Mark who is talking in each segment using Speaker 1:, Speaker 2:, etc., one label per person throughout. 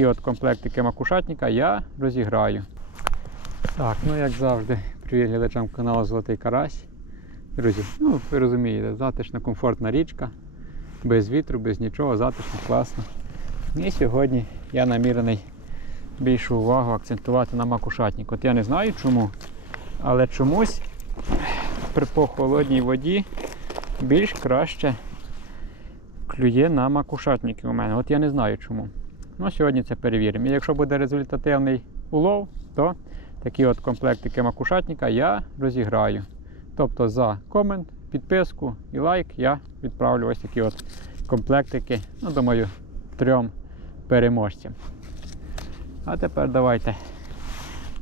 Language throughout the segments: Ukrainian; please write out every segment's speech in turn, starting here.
Speaker 1: такі от комплектики макушатника я розіграю. Так, ну як завжди, привіт глядачам каналу Золотий Карась. Друзі, ну ви розумієте, затишна, комфортна річка, без вітру, без нічого, затишно, класно. І сьогодні я намірений більшу увагу акцентувати на макушатник. От я не знаю чому, але чомусь при по холодній воді більш краще клює на макушатники у мене. От я не знаю чому. Ну, сьогодні це перевіримо. І якщо буде результативний улов, то такі от комплектики макушатника я розіграю. Тобто за комент, підписку і лайк я відправлю ось такі от комплектики, ну, думаю, трьом переможцям. А тепер давайте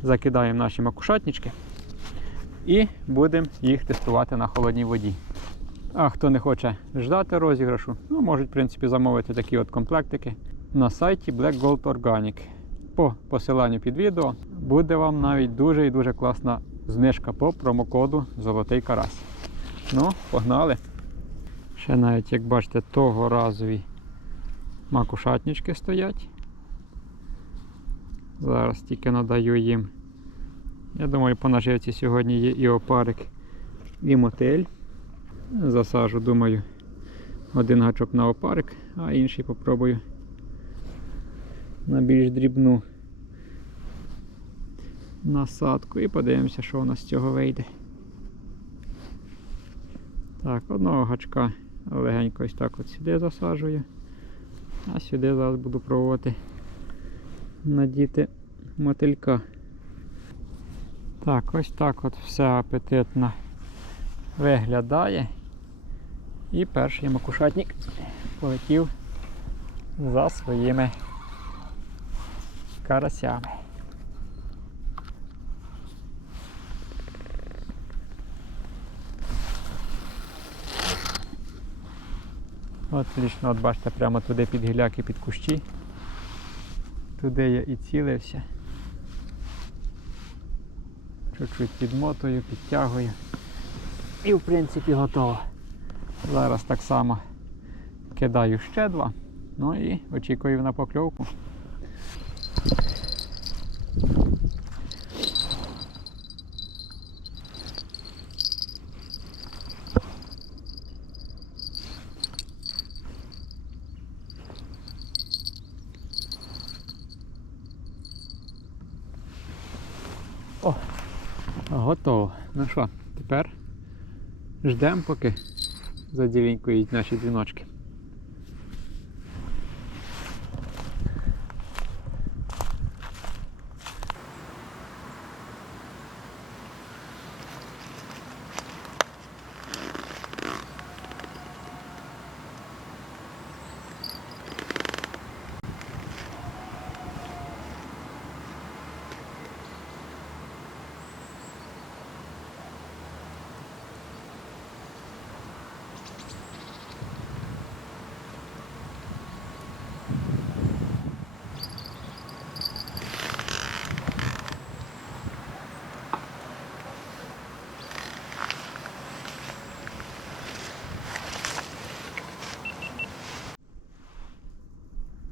Speaker 1: закидаємо наші макушатнички і будемо їх тестувати на холодній воді. А хто не хоче ждати розіграшу, ну, можуть в принципі замовити такі от комплектики на сайті Black Gold Organic. По посиланню під відео буде вам навіть дуже і дуже класна знижка по промокоду Золотий Карась. Ну, погнали! Ще навіть, як бачите, того разові макушатнички стоять. Зараз тільки надаю їм. Я думаю, по наживці сьогодні є і опарик, і мотель. Засажу, думаю, один гачок на опарик, а інший попробую на більш дрібну насадку і подивимося, що у нас з цього вийде. Так, одного гачка легенько ось так от сюди засаджую, а сюди зараз буду пробувати надіти мотилька. Так, ось так от все апетитно виглядає. І перший макушатник полетів за своїми карасями. От лічно, от бачите, прямо туди під гіляки, під кущі. Туди я і цілився. Чуть-чуть підмотую, підтягую. І в принципі готово. Зараз так само кидаю ще два. Ну і очікую на покльовку. О, готово. Ну що, тепер ждемо, поки заділенькують наші дзвіночки.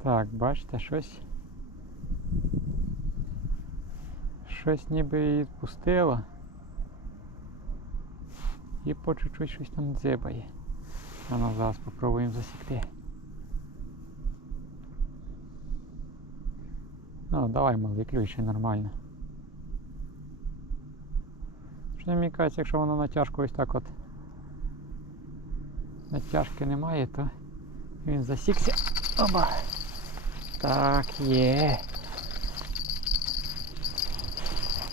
Speaker 1: Так, бачите, щось. Щось ніби і відпустило. І по чуть-чуть щось там дзибає. А ну зараз спробуємо засікти. Ну, давай малий ключ нормально. Що мені кажеться, якщо воно натяжку ось так от натяжки немає, то він засікся. Оба! Так, є.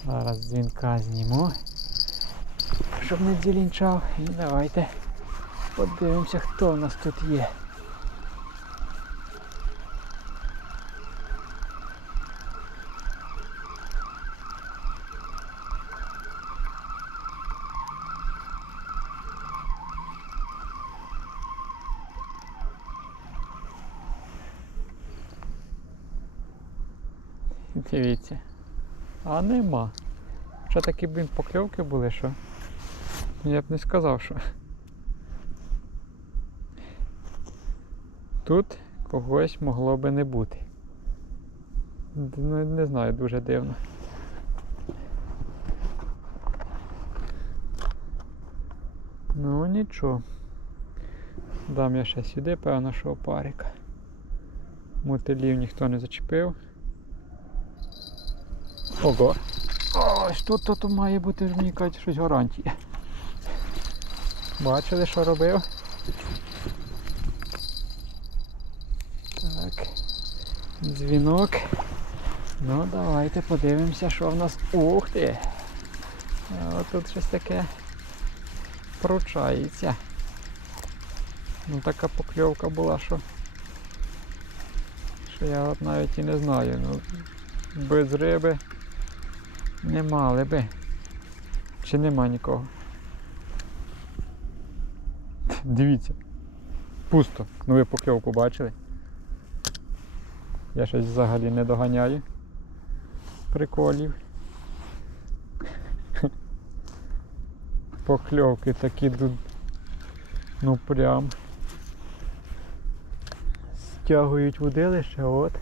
Speaker 1: Зараз дзвінка зніму. Щоб не дзілінчав. І давайте подивимося, хто у нас тут є. Дивіться. А нема. Що такі, блін, покльовки були, що? Я б не сказав, що. Тут когось могло би не бути. Ну, не знаю, дуже дивно. Ну нічого. Дам я ще сюди, певно, що опарика. Мотилів ніхто не зачепив. Ого. Ось тут, тут має бути, мені кажуть, щось гарантія. Бачили, що робив? Так. Дзвінок. Ну, давайте подивимося, що в нас. Ух ти! От тут щось таке пручається. Ну така покльовка була, що. Що я от навіть і не знаю. Ну, без риби не мали би. Чи нема нікого? Дивіться. Пусто. Ну ви покльовку бачили? Я щось взагалі не доганяю. Приколів. Покльовки такі тут. Ну прям. Стягують вудилище, от.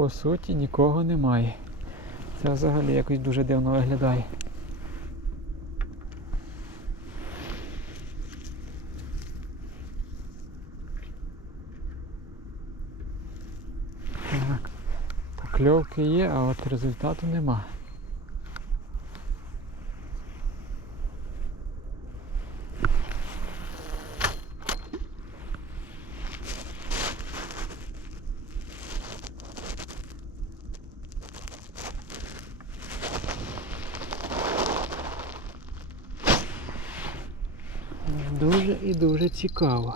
Speaker 1: По суті нікого немає. Це взагалі якось дуже дивно виглядає. Так. Покльовки є, а от результату нема. цікаво.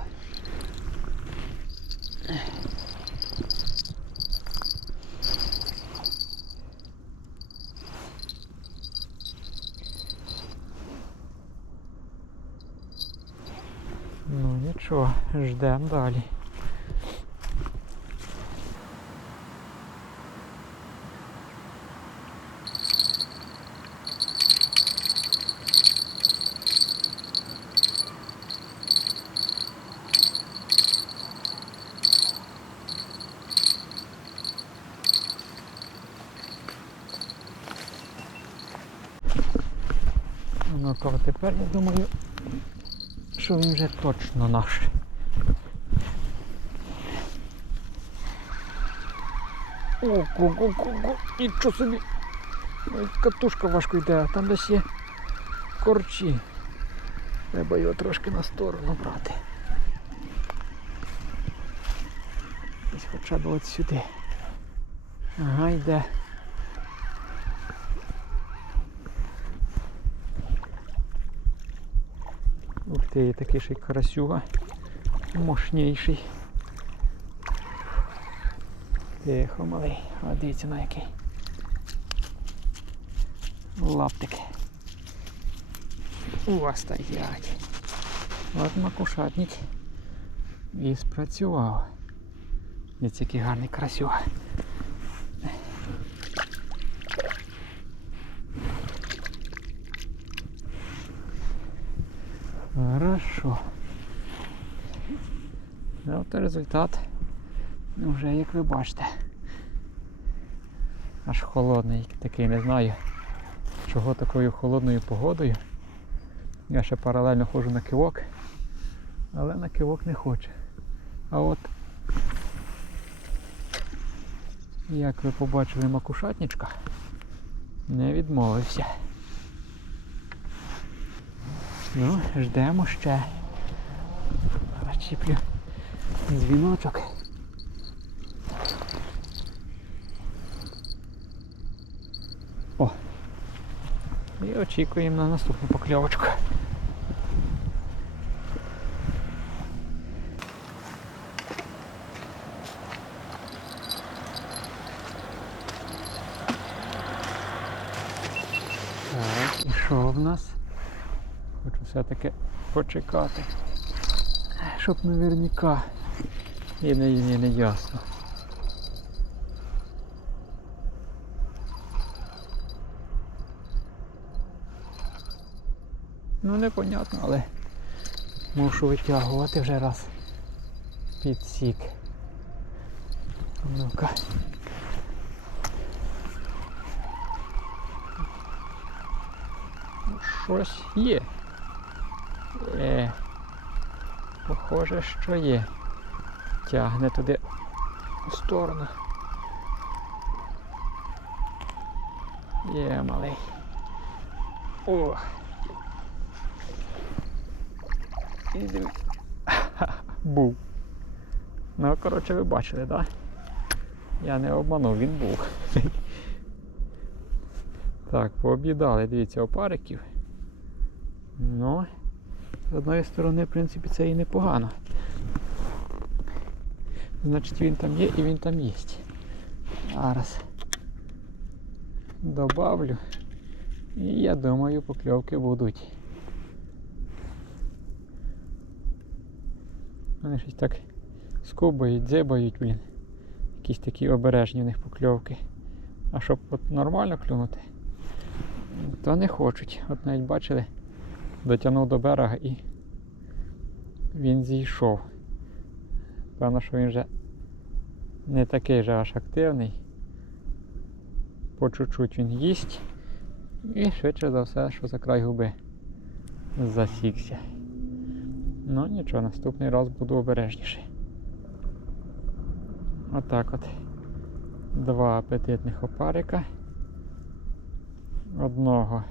Speaker 1: Ну нічого, ждемо далі. Ну, кого тепер я думаю, що він вже точно наш. Ого-го-го-го, нічого собі. Катушка важко йде, а там десь є корчі. Треба його трошки на сторону брати. Десь хоча б от сюди. Ага, йде. Ух ти, такий ще й карасюга. Мощніший. Тихо, малий. А дивіться на який. Лаптик. У вас стоять. От макушатник. І спрацював. Дивіться, який гарний карасюга. Хорошо. От результат ну, вже як ви бачите. Аж холодний такий, не знаю, чого такою холодною погодою. Я ще паралельно ходжу на кивок, але на кивок не хоче. А от як ви побачили макушатничка, не відмовився. Ну, ждемо ще. Чіплю дзвіночок. О! І очікуємо на наступну покльовочку. Так, і що в нас? Хочу все-таки почекати. Щоб наверняка і не, і не ясно. Ну непонятно, але мушу витягувати вже раз. підсік. Ну-ка. Ну, Щось є. Е, похоже, що є. Тягне туди в сторону. Є малий. О! І диви. Був. Ну, коротше, ви бачили, так? Да? Я не обманув, він був. Так, пооб'їдали, дивіться, опариків. Ну, з одної сторони, в принципі, це і непогано. Значить він там є і він там є. Зараз добавлю. І я думаю, покльовки будуть. Вони щось так скубають, дзебають, блін. Якісь такі обережні в них покльовки. А щоб от нормально клюнути, то не хочуть. От навіть бачили, дотягнув до берега і він зійшов. Певно, що він вже не такий же аж активний. По чуть-чуть він їсть. І швидше за все, що за край губи засікся. Ну нічого, наступний раз буду обережніший. Отак от. Два апетитних опарика. Одного,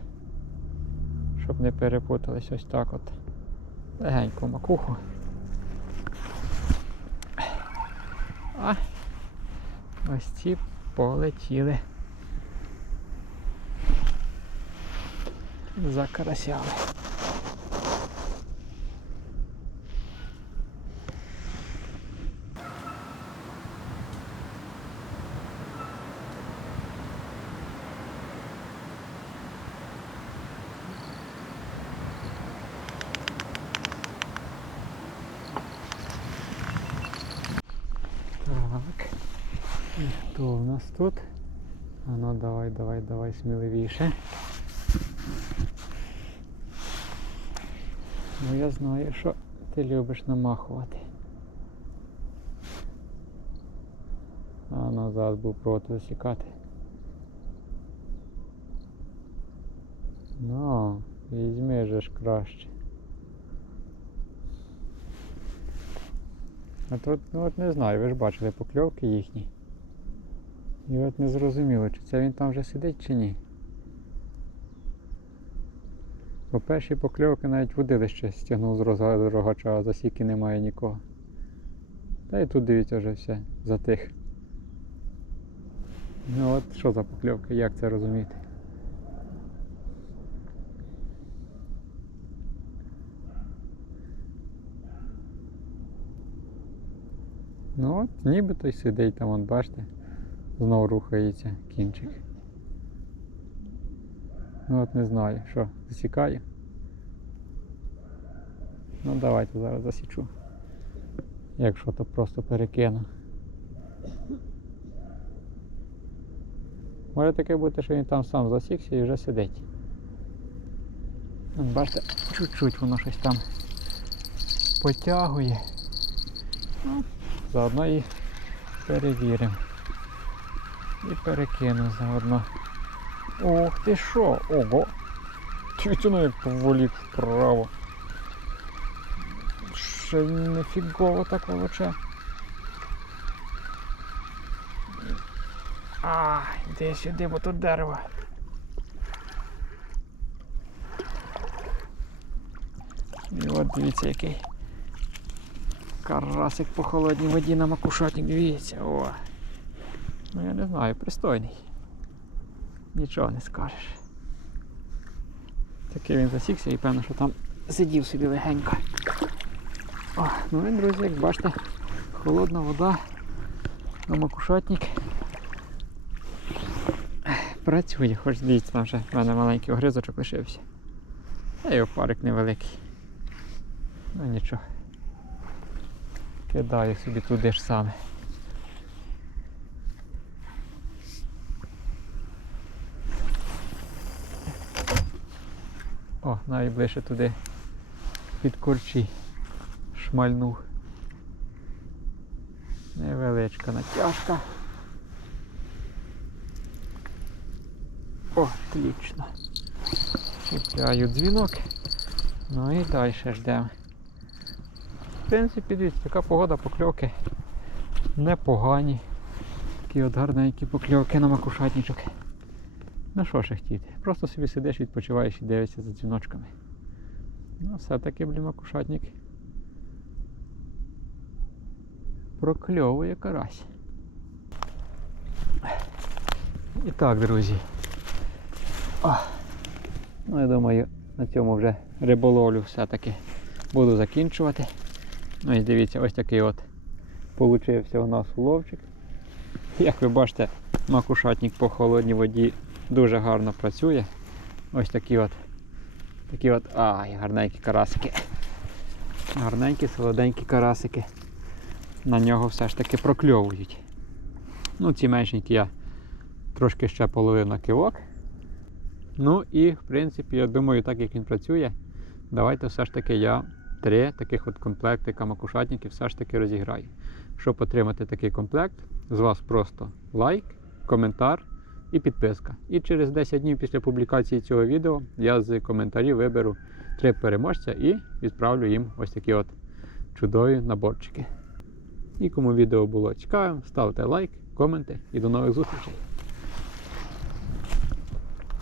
Speaker 1: щоб не перепутались, ось так от. Легенько макуху. А ось ці полетіли. Закарасяли. Так. І хто у нас тут? А ну давай, давай, давай сміливіше. Ну я знаю, що ти любиш намахувати. А назад був проти засікати. Ну, візьми же ж краще. А тут, ну от не знаю, ви ж бачили покльовки їхні. І от не зрозуміло, чи це він там вже сидить чи ні. По першій покльовки навіть водилище стягнув з рогача, а засіки немає нікого. Та і тут дивіться вже все затих. Ну от що за покльовка, як це розуміти? Ну от, ніби той сидить там, от бачите, знов рухається кінчик. Ну от не знаю, що, засікаю. Ну давайте зараз засічу. Якщо то просто перекину. Може таке бути, що він там сам засікся і вже сидить. Бачите, чуть-чуть воно щось там потягує. Ну, заодно і перевіримо. І перекину заодно. Ох ти що? Ого! Тютюно як поволік вправо. Ще нефігово так волоче. А, йди сюди, бо тут дерево. І от дивіться який. Карасик по холодній воді на макушатник, дивіться, о. Ну я не знаю, пристойний. Нічого не скажеш. Такий він засікся і певно, що там сидів собі легенько. О, ну і, друзі, як бачите, холодна вода на макушатник працює, хоч дивіться, там вже в мене маленький огризочок лишився. Та й опарик невеликий. Ну нічого. Кидаю собі туди ж саме. О, навіть ближче туди під корчі шмальнув. Невеличка натяжка. Отлично. Чіпляю дзвінок. Ну і далі ждемо. В принципі, дивіться, така погода, покльовки непогані. Такі от гарненькі покльовки на макушатничок. Ну що ще хотіти? Просто собі сидиш, відпочиваєш і дивишся за дзвіночками. Ну, все-таки, блін, макушатник. Прокльовує карась. І так, друзі. О, ну, я думаю, на цьому вже риболовлю все-таки буду закінчувати. Ну і дивіться, ось такий от получився у нас уловчик. Як ви бачите, макушатник по холодній воді дуже гарно працює. Ось такі от такі от ай, гарненькі карасики. Гарненькі, солоденькі карасики. На нього все ж таки прокльовують. Ну, ці меншенькі я трошки ще половив на кивок. Ну і в принципі, я думаю, так як він працює, давайте все ж таки я три таких от комплектика макушатників все ж таки розіграю. Щоб отримати такий комплект, з вас просто лайк, коментар і підписка. І через 10 днів після публікації цього відео я з коментарів виберу три переможця і відправлю їм ось такі от чудові наборчики. І кому відео було цікавим, ставте лайк, коменти і до нових зустрічей.